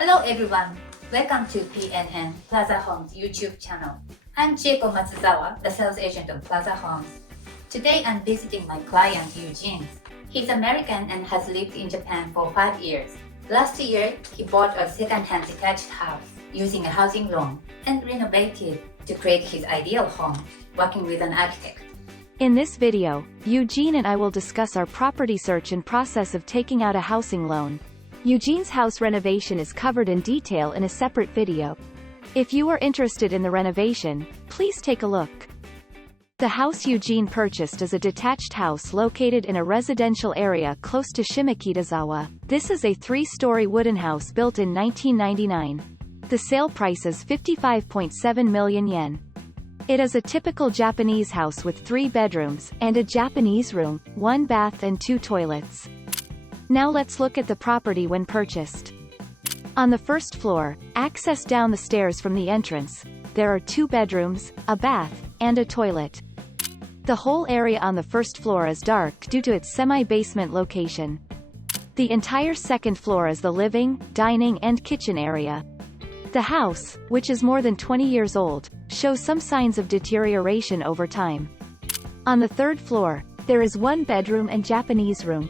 Hello everyone, welcome to PNN Plaza Homes YouTube channel. I'm Shimokitazawa, the sales agent of Plaza Homes. Today I'm visiting my client Eugene. He's American and has lived in Japan for 5 years. Last year, he bought a second-hand detached house using a housing loan and renovated to create his ideal home, working with an architect. In this video, Eugene and I will discuss our property search and process of taking out a housing loan. Eugene's house renovation is covered in detail in a separate video. If you are interested in the renovation, please take a look. The house Eugene purchased is a detached house located in a residential area close to Shimokitazawa. This is a 3-story wooden house built in 1999. The sale price is 55.7 million yen. It is a typical Japanese house with 3 bedrooms, and a Japanese room, 1 bath and 2 toilets. Now let's look at the property when purchased. On the first floor, access down the stairs from the entrance, there are 2 bedrooms, a bath, and a toilet. The whole area on the first floor is dark due to its semi-basement location. The entire second floor is the living, dining and kitchen area. The house, which is more than 20 years old, shows some signs of deterioration over time. On the third floor, there is 1 bedroom and Japanese room.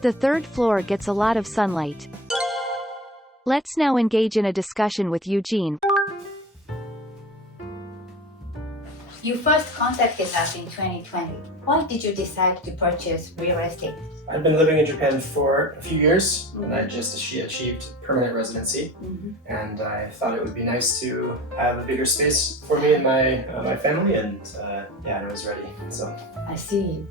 The third floor gets a lot of sunlight. Let's now engage in a discussion with Eugene. You first contacted us in 2020. Why did you decide to purchase real estate? I've been living in Japan for a few years, and I just achieved permanent residency. And I thought it would be nice to have a bigger space for me and my family, and I was ready. So I see.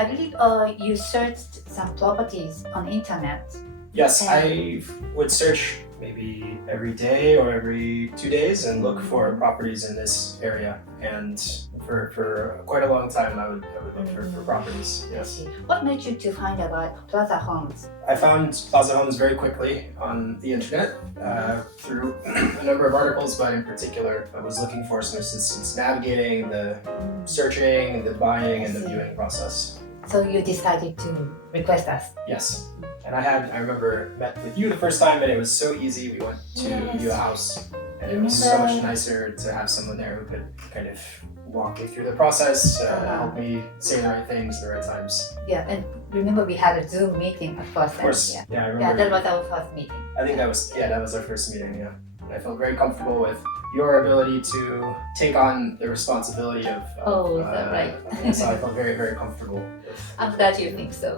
I believe you searched some properties on internet. yes, I would search maybe every day or every 2 days and look for properties in this area. And for quite a long time, I would look for properties. I Yes. see. What made you to find about Plaza Homes? I found Plaza Homes very quickly on the internet through a number of articles, but in particular, I was looking for some assistance navigating the searching, the buying, and the viewing process. So you decided to request us. Yes. And I remember met with you the first time, and it was so easy. We went to view a house, and it was so much nicer to have someone there who could kind of walk me through the process, help me say the right things at the right times. Yeah, and remember we had a Zoom meeting at first. Of course. Yeah, Yeah, I yeah, remember. that was our first meeting. I think that was our first meeting, yeah. And I felt very comfortable with your ability to take on the responsibility of Oh, is that right? So I felt very, very comfortable with. I'm glad you think so.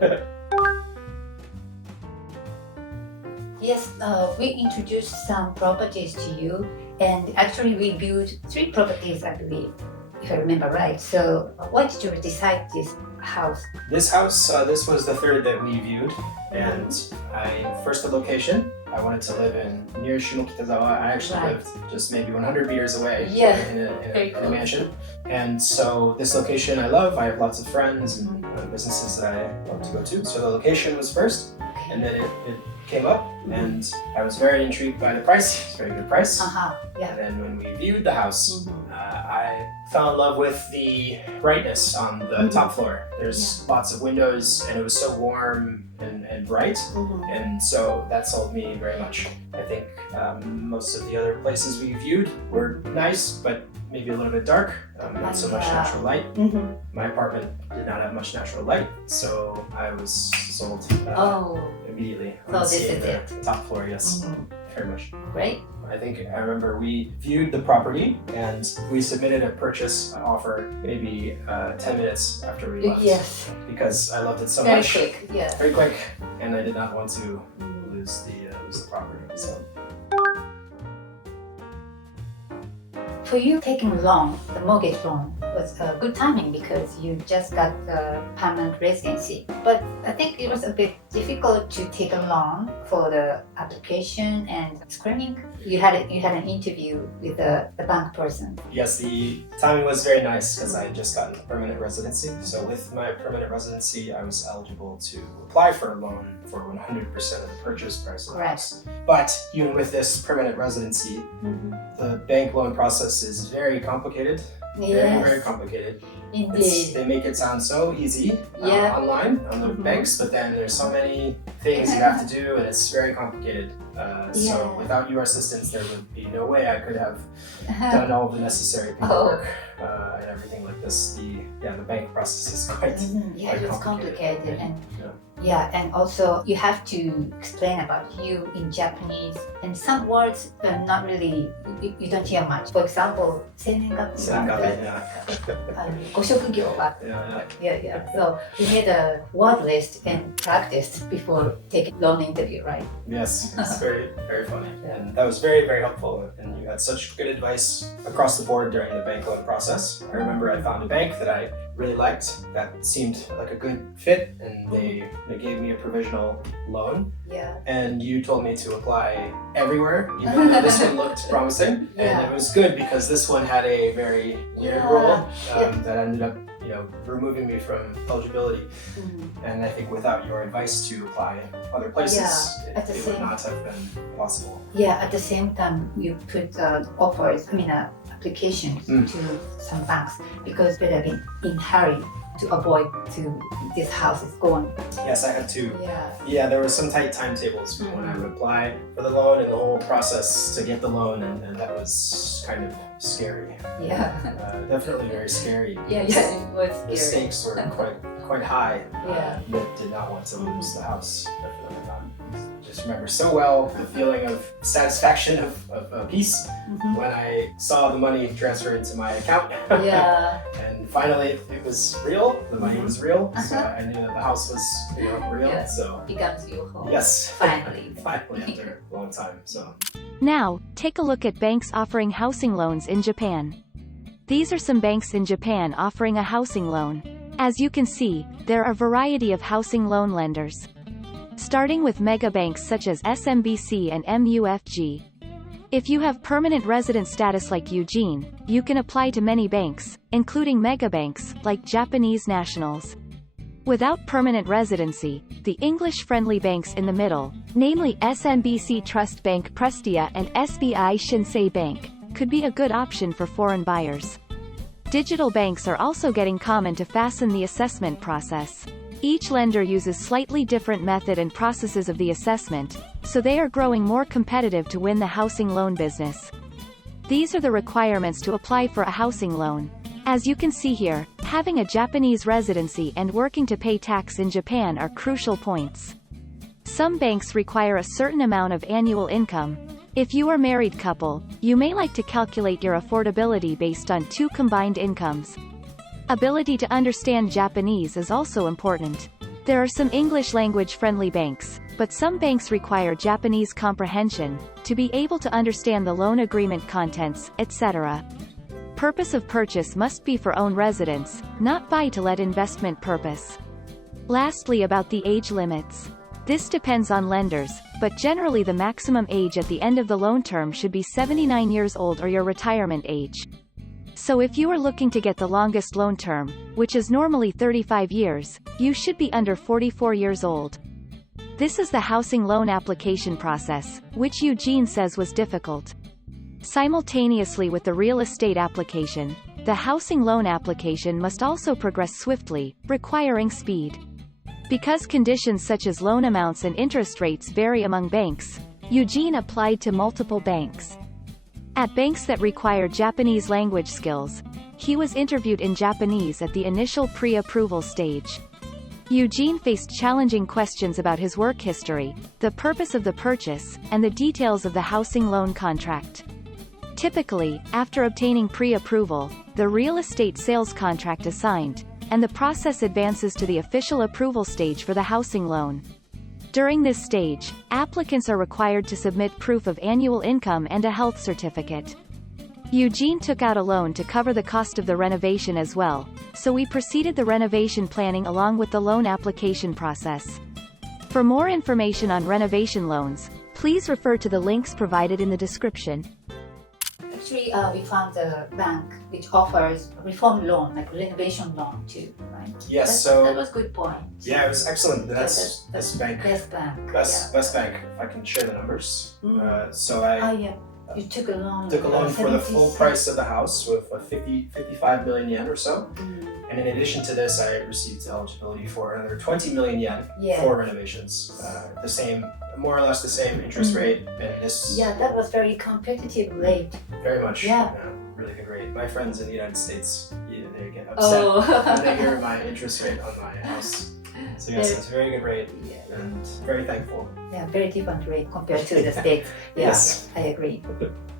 Yes, we introduced some properties to you, and actually we viewed 3 properties, I believe, if I remember right. So why did you decide this house? This house, this was the 3rd that we viewed, and first the location. I wanted to live near Shimokitazawa. I actually lived just maybe 100 meters away in a mansion. And so this location I love. I have lots of friends and businesses that I love to go to. So the location was first, and then it came up, and I was very intrigued by the price. It's a very good price. Yeah. And then when we viewed the house, I fell in love with the brightness on the top floor. There's lots of windows, and it was so warm and bright, and so that sold me very much. I think most of the other places we viewed were nice, but maybe a little bit dark, not so much natural light. My apartment did not have much natural light, so I was sold immediately on seeing the top floor. Yes, very much. Great. I think I remember we viewed the property and we submitted a purchase offer maybe 10 minutes after we left. Yes. Because I loved it so Very much. quick. Yeah. Very quick, and I did not want to lose the property. So. For you taking loan, the mortgage loan, was good timing because you just got permanent residency. But I think it was a bit difficult to take a loan for the application and screening. You had an interview with the bank person. Yes, the timing was very nice because I had just gotten a permanent residency. So with my permanent residency, I was eligible to apply for a loan for 100% of the purchase price of the house. But even with this permanent residency, the bank loan process is very complicated. Very, very complicated. Indeed. They make it sound so easy online on the banks, but then there's so many things you have to do, and it's very complicated. So without your assistance, there would be no way I could have done all the necessary paperwork and everything like this. The bank process is quite it's complicated. And also you have to explain about you in Japanese, and some words are not really, you don't hear much. For example, 生年月日ご職業は So we made a word list and practiced before taking long interview, right? Yes, it's very, very funny. And that was very, very helpful. And you had such good advice across the board during the bank loan process. I remember I found a bank that I really liked that seemed like a good fit, and they gave me a provisional loan. And you told me to apply everywhere, even though this one looked promising. And it was good because this one had a very weird rule that ended up removing me from eligibility. And I think without your advice to apply other places, it would not have been possible. At the same time, you put applications to some banks because they've been in hurry to avoid this house is gone. Yes, I had to. There were some tight timetables when I would apply for the loan and the whole process to get the loan, and that was kind of scary. Definitely very scary. It was scary. The stakes were quite high. Did not want to lose the house. Definitely not. Just remember so well the feeling of satisfaction of peace when I saw the money transfer into my account. And finally it was real. The money was real. So I knew that the house was real. So becomes your home. Yes. Finally. Finally after a long time. So now, take a look at banks offering housing loans in Japan. These are some banks in Japan offering a housing loan. As you can see, there are a variety of housing loan lenders. Starting with mega banks such as SMBC and MUFG. If you have permanent resident status like Eugene, you can apply to many banks, including mega banks like Japanese nationals. Without permanent residency, the English-friendly banks in the middle, namely SMBC Trust Bank Prestia and SBI Shinsei Bank, could be a good option for foreign buyers. Digital banks are also getting common to fasten the assessment process. Each lender uses slightly different method and processes of the assessment, so they are growing more competitive to win the housing loan business. These are the requirements to apply for a housing loan. As you can see here, having a Japanese residency and working to pay tax in Japan are crucial points. Some banks require a certain amount of annual income. If you are a married couple, you may like to calculate your affordability based on 2 combined incomes. Ability to understand Japanese is also important. There are some English language friendly banks, but some banks require Japanese comprehension to be able to understand the loan agreement contents, etc. Purpose of purchase must be for own residence, not buy to let investment purpose. Lastly, about the age limits. This depends on lenders, but generally the maximum age at the end of the loan term should be 79 years old or your retirement age. So if you are looking to get the longest loan term, which is normally 35 years, you should be under 44 years old. This is the housing loan application process, which Eugene says was difficult. Simultaneously with the real estate application, the housing loan application must also progress swiftly, requiring speed. Because conditions such as loan amounts and interest rates vary among banks, Eugene applied to multiple banks. At banks that require Japanese language skills, he was interviewed in Japanese at the initial pre-approval stage. Eugene faced challenging questions about his work history, the purpose of the purchase, and the details of the housing loan contract. Typically, after obtaining pre-approval, the real estate sales contract is signed, and the process advances to the official approval stage for the housing loan. During this stage, applicants are required to submit proof of annual income and a health certificate. Eugene took out a loan to cover the cost of the renovation as well, so we proceeded the renovation planning along with the loan application process. For more information on renovation loans, please refer to the links provided in the description. Actually, we found a bank which offers a reform loan, like renovation loan too, right? Yes, that was a good point. Yeah, it was excellent. That's Best Bank. Best Bank. Best Bank. If I can share the numbers. So You took a loan. Took a loan for the full 76. price of the house with 55 million yen or so. Mm. And in addition to this, I received eligibility for another 20 million yen Yeah. for renovations. The same, more or less the same interest rate. And this Yeah, that was very competitive rate. very much Yeah. really good rate. My friends in the United States, they get upset when they hear my interest rate on my house. So yes, it's a very good rate and very thankful. Yeah, very different rate compared to the States. Yeah, Yes. I agree.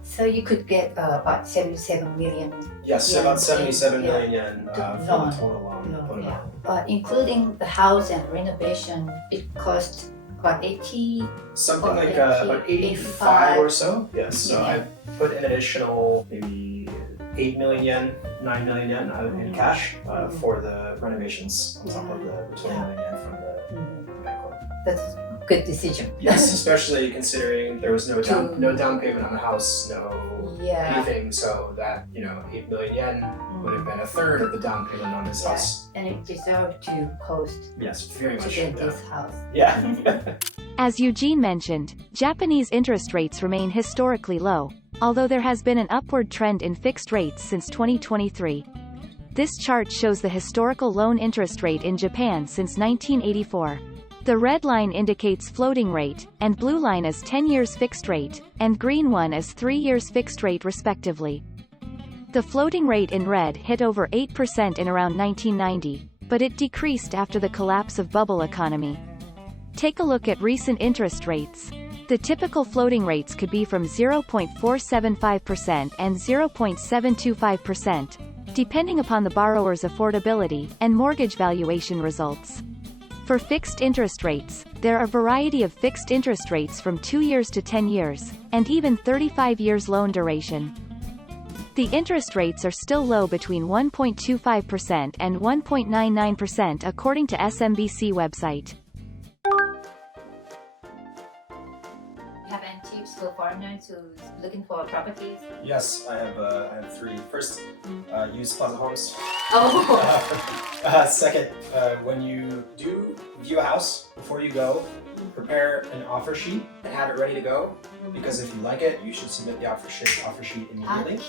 So you could get about 77 million. Yes, Yeah, about 77 yeah. million yen for Loan. the total loan. No, yeah. But including the house and renovation, it cost about 80. Something Or like 80, about 85 or so. Yes, so Yeah. I put an additional maybe 8 million yen, 9 million yen in cash for the renovations on top of the 20 million yen from the bank loan. That's a good decision. Yes, especially considering there was no down payment on the house, no Yeah. anything, so that 8 million yen would have been a third of the down payment on this Yeah. house. And it deserved to cost Yes, very to much. get this house. Yeah. As Eugene mentioned, Japanese interest rates remain historically low, although there has been an upward trend in fixed rates since 2023. This chart shows the historical loan interest rate in Japan since 1984. The red line indicates floating rate, and blue line is 10 years fixed rate, and green one is 3 years fixed rate respectively. The floating rate in red hit over 8% in around 1990, but it decreased after the collapse of bubble economy. Take a look at recent interest rates. The typical floating rates could be from 0.475% and 0.725%, depending upon the borrower's affordability and mortgage valuation results. For fixed interest rates, there are a variety of fixed interest rates from 2 years to 10 years, and even 35 years loan duration. The interest rates are still low between 1.25% and 1.99% according to SMBC website. Have any tips for foreigners who's looking for properties? Yes, I have 3. First, use Plaza Homes. Oh. Second, when you do view a house, before you go, prepare an offer sheet and have it ready to go. Because if you like it, you should submit the offer sheet immediately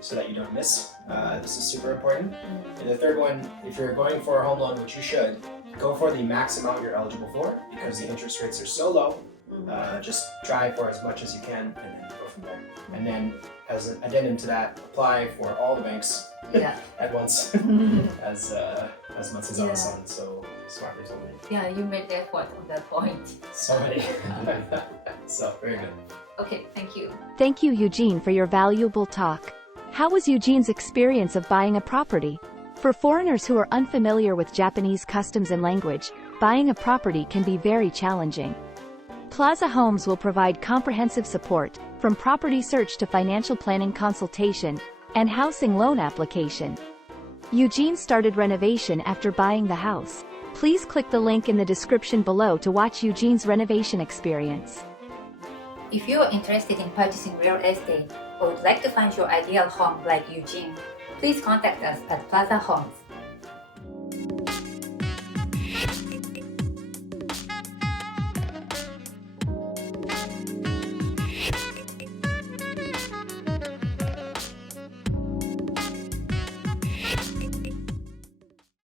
so that you don't miss. This is super important. And the third one, if you're going for a home loan, which you should, go for the max amount you're eligible for because the interest rates are so low. Just try for as much as you can and then go from there. And then as an addendum to that, apply for all the banks at once as much as on the sun. So smart result. Yeah, you made effort on that point. So many. So very good. Okay, thank you. Thank you, Eugene, for your valuable talk. How was Eugene's experience of buying a property? For foreigners who are unfamiliar with Japanese customs and language, buying a property can be very challenging. Plaza Homes will provide comprehensive support, from property search to financial planning consultation, and housing loan application. Eugene started renovation after buying the house. Please click the link in the description below to watch Eugene's renovation experience. If you are interested in purchasing real estate or would like to find your ideal home like Eugene, please contact us at Plaza Homes.